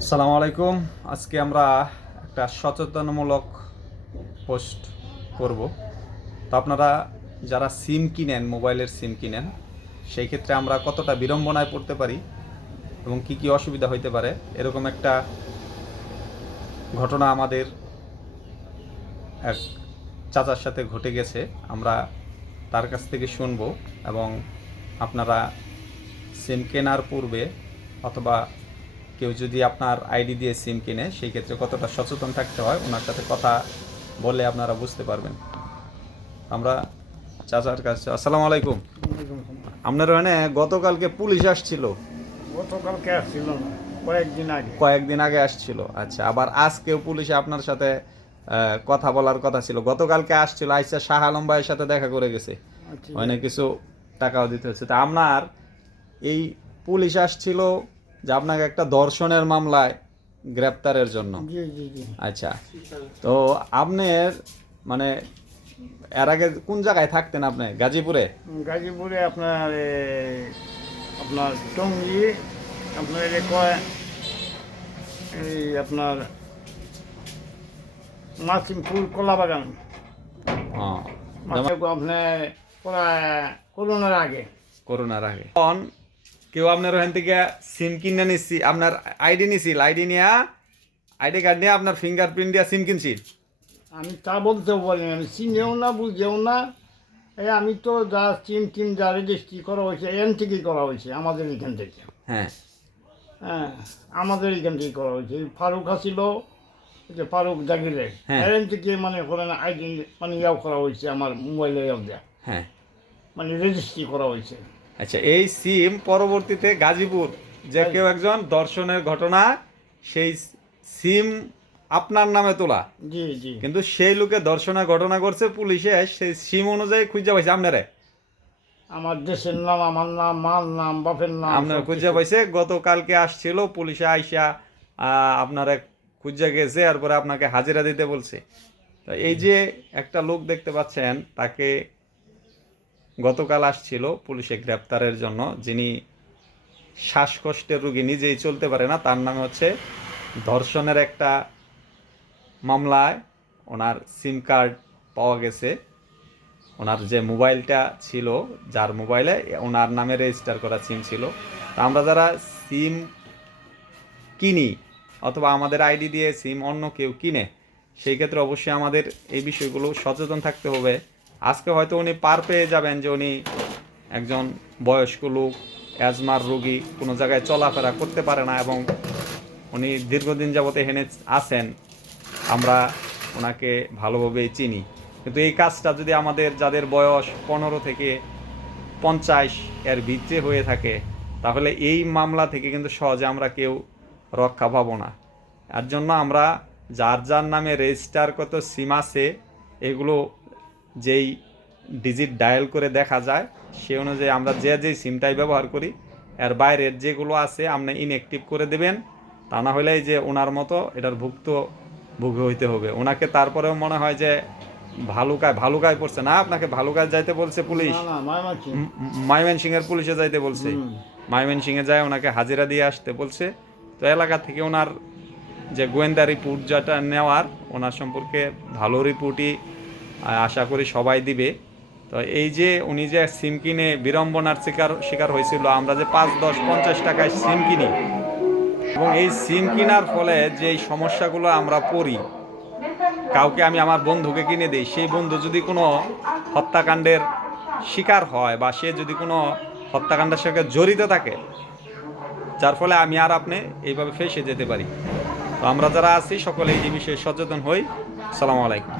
আসসালামু আলাইকুম। আজকে আমরা একটা সচেতনমূলক পোস্ট করব। তো আপনারা যারা সিম কিনেন, মোবাইলের সিম কিনেন, সেই ক্ষেত্রে আমরা কতটা বিড়ম্বনায় পড়তে পারি এবং কি কি অসুবিধা হইতে পারে, এরকম একটা ঘটনা আমাদের এক চাচার সাথে ঘটে গেছে। আমরা তার কাছ থেকে শুনবো এবং আপনারা সিম কেনার পূর্বে অথবা কেউ যদি আপনার আইডি দিয়ে সিম কিনে সেই ক্ষেত্রে কতটা সচেতন থাকতে হয় ওনার সাথে কথা বললে আপনারা বুঝতে পারবেন। আমরা চাচার কাছে। আসসালামু আলাইকুম। আপনার ওখানে গতকালকে পুলিশ আসছিল? গতকালকে আসছিল না, কয়েকদিন আগে আসছিল। আচ্ছা, আবার আজকেও পুলিশে আপনার সাথে কথা বলার কথা ছিল। গতকালকে আসছিল, আইসা শাহ আলম ভাইয়ের সাথে দেখা করে গেছে, আচ্ছা, ওখানে কিছু টাকাও দিতে হচ্ছে। তা আপনার এই পুলিশ আসছিল যে আপনাকে একটা ধর্ষণের মামলায় গ্রেপ্তারের জন্য। জি জি জি। আচ্ছা, তো আপনার মানে এর আগে কোন জায়গায় থাকতেন আপনি? গাজীপুরে? গাজীপুরে আপনার আপনার টঙ্গী, আপনার এই আপনার মাসিমপুর কলাবাগান, হ্যাঁ, আপনার প্রায় করোনার আগে। এখন কেউ আপনার ওখান থেকে সিম কিনে নিচ্ছি, আপনার আইডি নিছিল, আইডি নিয়ে আইডি কার্ড নিয়ে আপনার ফিঙ্গারপ্রিন্ট দিয়ে সিম কিনছি। আমি তা বলতেও বলিনি, আমি চিনেও না, বুঝেও না। আমি তো যা সিম যা রেজিস্ট্রি করা হয়েছে এন থেকেই করা হয়েছে, আমাদের এখান থেকে। হ্যাঁ, হ্যাঁ, আমাদের এখান থেকে করা হয়েছে। ফারুক আসছিল, যে ফারুক জাগিরের হ্যাঁ। এখান থেকে মানে করেন আইডি মানে ইয়াও করা হয়েছে, আমার মোবাইলে ইয়াও দেয়া হ্যাঁ। মানে রেজিস্ট্রি করা হয়েছে। আচ্ছা, এই সিম পরবর্তীতে গাজীপুর যে কেউ একজন দর্শনের ঘটনা, সেই সিম আপনার নামে তোলা, জি জি। কিন্তু সেই লোকে দর্শনের ঘটনা করছে, পুলিশে সেই সিম অনুযায়ী খুঁজে পাইছে আপনারে। আমার দেশের নাম, আমার নাম, মার নাম, বাপের নাম আপনার খুঁজে পাইছে। গতকালকে আসছিল পুলিশে, আইসা আপনারা খুঁজে গেছে, এরপরে আপনাকে হাজিরা দিতে বলছে। তো এই যে একটা লোক দেখতে পাচ্ছেন, তাকে গতকাল আসছিল পুলিশে গ্রেপ্তারের জন্য, যিনি শ্বাসকষ্টের রোগী, নিজেই চলতে পারে না। তার নামে হচ্ছে ধর্ষণের একটা মামলায় ওনার সিম কার্ড পাওয়া গেছে। ওনার যে মোবাইলটা ছিল, যার মোবাইলে ওনার নামে রেজিস্টার করা সিম ছিল। তা আমরা যারা সিম কিনি অথবা আমাদের আইডি দিয়ে সিম অন্য কেউ কিনে, সেই ক্ষেত্রে অবশ্যই আমাদের এই বিষয়গুলো সচেতন থাকতে হবে। আজকে হয়তো উনি পার পেয়ে যাবেন যে উনি একজন বয়স্ক লোক, অ্যাজমার রোগী, কোনো জায়গায় চলাফেরা করতে পারে না এবং উনি দীর্ঘদিন যাবত এখানে আছেন, আমরা ওনাকে ভালোভাবেই চিনি। কিন্তু এই কাজটা যদি আমাদের যাদের বয়স 15 থেকে 50 এর ভিতরে হয়ে থাকে, তাহলে এই মামলা থেকে কিন্তু সহজে আমরা কেউ রক্ষা পাবো না। এর জন্য আমরা যার যার নামে রেজিস্টার কত সিম আছে, এগুলো যেই ডিজিট ডায়াল করে দেখা যায়, সে অনুযায়ী আমরা যে সিমটাই ব্যবহার করি, এর বাইরের যেগুলো আছে আপনি ইনঅ্যাক্টিভ করে দেবেন। তা না হলে যে ওনার মতো এটার ভুক্তভোগী হইতে হবে ওনাকে। তারপরেও মনে হয় যে ভালুকায় পড়ছে না, আপনাকে ভালুকায় যাইতে বলছে পুলিশ, ময়মনসিংহের পুলিশে যাইতে বলছে, ময়মনসিংহে যায় ওনাকে হাজিরা দিয়ে আসতে বলছে। তো এলাকা থেকে ওনার যে গোয়েন্দা রিপোর্ট যেটা নেওয়ার, ওনার সম্পর্কে ভালো রিপোর্টই আশা করি সবাই দিবে। তো এই যে উনি যে সিম কিনে বিড়ম্বনার শিকার হয়েছিল, আমরা যে 5, 10, 50 টাকায় সিম কিনি এবং এই সিম কেনার ফলে যে সমস্যাগুলো আমরা পড়ি, কাউকে আমি আমার বন্ধুকে কিনে দিই, সেই বন্ধু যদি কোনো হত্যাকাণ্ডের শিকার হয় বা সে যদি কোনো হত্যাকাণ্ডের সঙ্গে জড়িত থাকে, যার ফলে আমি আর আপনি এইভাবে ফেঁসে যেতে পারি। তো আমরা যারা আছি সকলে এই বিষয়ে সচেতন হই। আসসালামু আলাইকুম।